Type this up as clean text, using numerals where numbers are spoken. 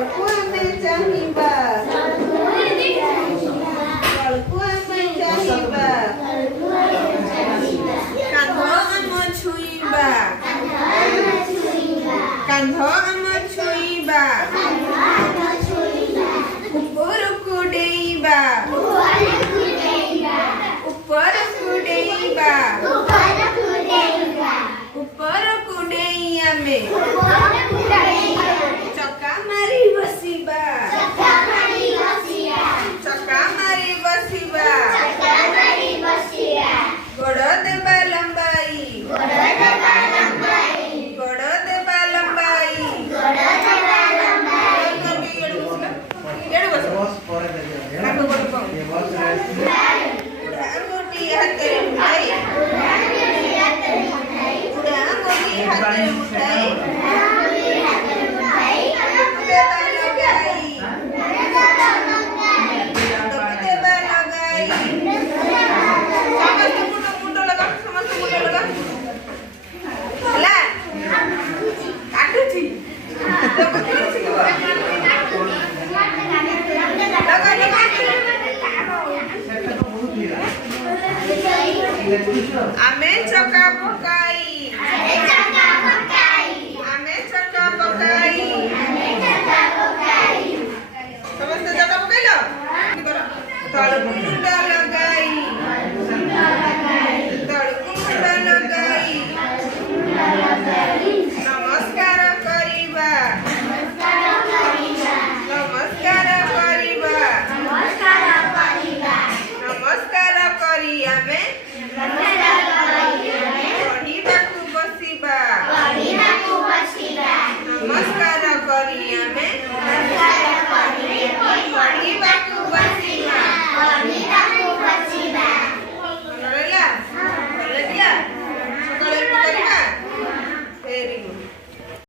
ତଳକୁ ଆମେ ଚାହିଁବା ତଳକୁ ଆମେ ଚାହିଁବା କାନ୍ଧ ଆମ ଛୁଇଁବା କାନ୍ଧ ଆମ ଛୁଇଁବା ଉପରକୁ ଡେଇଁବା ଉପରକୁ ଡେଇଁବା ଉପରକୁ ଡେଇଁ ଆମେ ଚକା ମାରି ବସିବା ଚକା ମାରି ବସିବା ଗୋଡ଼ ଦେବା ଲମ୍ବାଇ ଗୋଡ଼ ଦେବା ଲମ୍ବାଇ ଆଙ୍ଗୁଠି ହାତରେ ଉଠାଇ ଆଙ୍ଗୁଠି ହାତରେ ଉଠାଇ ଦେବା ଲଗାଇ ଦେବା ଲଗାଇ ସମସ୍ତେ ମୁଣ୍ଡ ଲଗା ସମସ୍ତେ ମୁଣ୍ଡ ଲଗା ହେଲା କାଟୁଛି ଆମେ ଚକା ପକାଇ